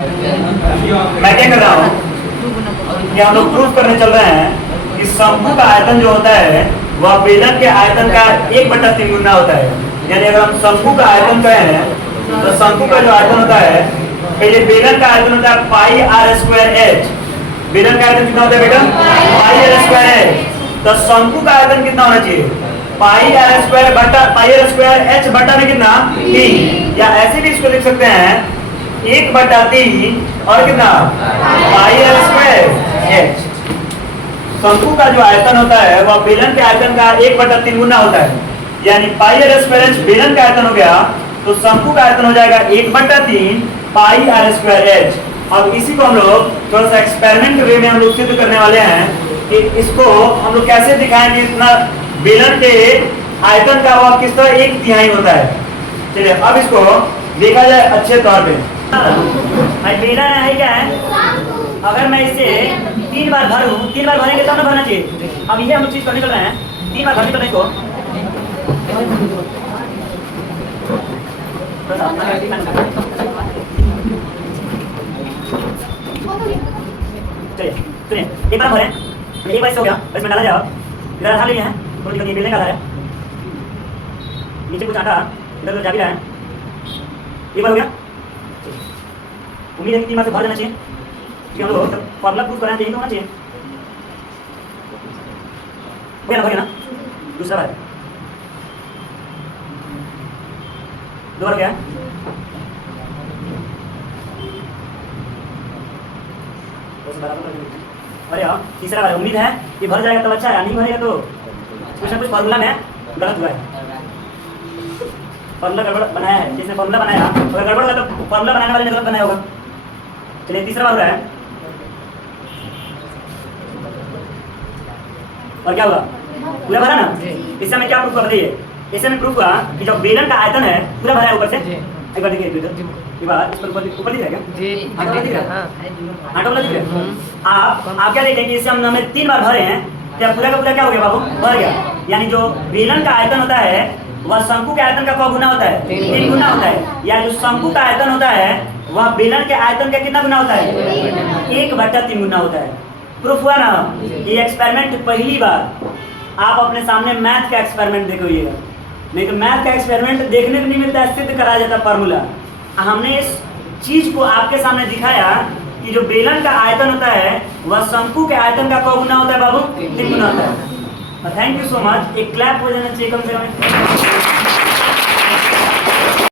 मैं क्या कर रहा हूँ कि हम लोग प्रूफ करने चल रहे हैं कि शंकु का आयतन जो होता है वह बेलन के आयतन का 1/3 गुना होता है। यानी अगर हम शंकु का आयतन कहें तो शंकु का जो आयतन होता है, पहले बेलन का आयतन होता है पाई आर स्क्वायर एच। बेलन का आयतन कितना होता है बेटा? पाई आर स्क्वायर एच। तो शंकु का आयतन कितना होना चाहिए? पाई आर स्क्वायर बटा पाई आर स्क्वायर एच बटा में कितना 3, या ऐसे भी इसको लिख सकते हैं 1/3 और कितना पाई आर स्क्वायर एच। शंकु का जो आयतन होता है वह बेलन के आयतन का 1/3 गुना होता है। यानी पाई आर स्क्वायर एच बेलन का आयतन हो गया, तो शंकु का आयतन हो जाएगा 1/3 पाई आर स्क्वायर एच। अब इसी को हम लोग थोड़ा सा एक्सपेरिमेंट वे में हम लोग सिद्ध करने वाले हैं कि इसको हम लोग कैसे दिखाएंगे। इतना बेलन के आयतन का वह किस तरह 1/3 होता है। चलिए अब इसको देखा जाए अच्छे तौर पे। बेलन है क्या है, अगर मैं इसे 3 बार भरूं, 3 बार भरेंगे तब ना भरना चाहिए। अब ये हम लोग चीज करने चल रहे हैं, 3 बार भरने चल रहे इसको। चलिए सुनिए, एक बार भरें, एक बार हो गया, इसमें डाला जाओ। इधर आधा ले लिया है, थोड़ी कमी बेलने का आधा है, नीचे कुछ आटा, इधर तो जा भी रहा है। एक बार हो गया, उम्मीद है कि 3 बार से भर जाना चाहिए, क्योंकि हम लोग फॉर्मूला प्रूफ कराना चाहिए तो होना चाहिए। भर गया ना, दूसरा बार 2 बार गया, अरे हाँ तीसरा बार। उम्मीद है कि भर जाएगा तो अच्छा है, नहीं भरेगा तो कुछ ना कुछ फॉर्मूला में गलत हुआ है, फॉर्मूला गड़बड़ बनाया है। जिसने फॉर्मूला बनाया अगर गड़बड़ हुआ तो फॉर्मूला बनाने वाले ने गलत बनाया होगा। चलिए तीसरा बार हो रहा है, और क्या हुआ? पूरा भरा ना। इससे हमें क्या प्रूफ कर रही है? इससे हमें प्रूफ हुआ कि जो बेलन का आयतन है पूरा भरा है ऊपर से। एक बार देखिए एक बार इस पर ऊपर दिख रहा है क्या? आटा दिख रहा है, आटा वाला दिख रहा है। आप क्या देखेंगे, इससे हम हमें 3 बार भरे हैं, क्या पूरा का पूरा क्या हो गया बाबू? भर गया। यानी जो बेलन का आयतन होता है वह शंकु के आयतन का क्या गुना होता है? 3 गुना होता है। या जो शंकु का आयतन होता है वह बेलन के आयतन का कितना गुना होता है? 1/3 गुना होता है। प्रूफ हुआ ना। ये एक्सपेरिमेंट पहली बार आप अपने सामने मैथ का एक्सपेरिमेंट देखिएगा, नहीं तो मैथ का एक्सपेरिमेंट देखने को नहीं मिलता है, सिद्ध कराया जाता फार्मूला। हमने इस चीज को आपके सामने दिखाया कि जो बेलन का आयतन होता है वह शंकु के आयतन का क्या गुना होता है बाबू? 3 गुना होता है। Thank you so much. एक क्लैप हो जाना चाहिए कम से कम।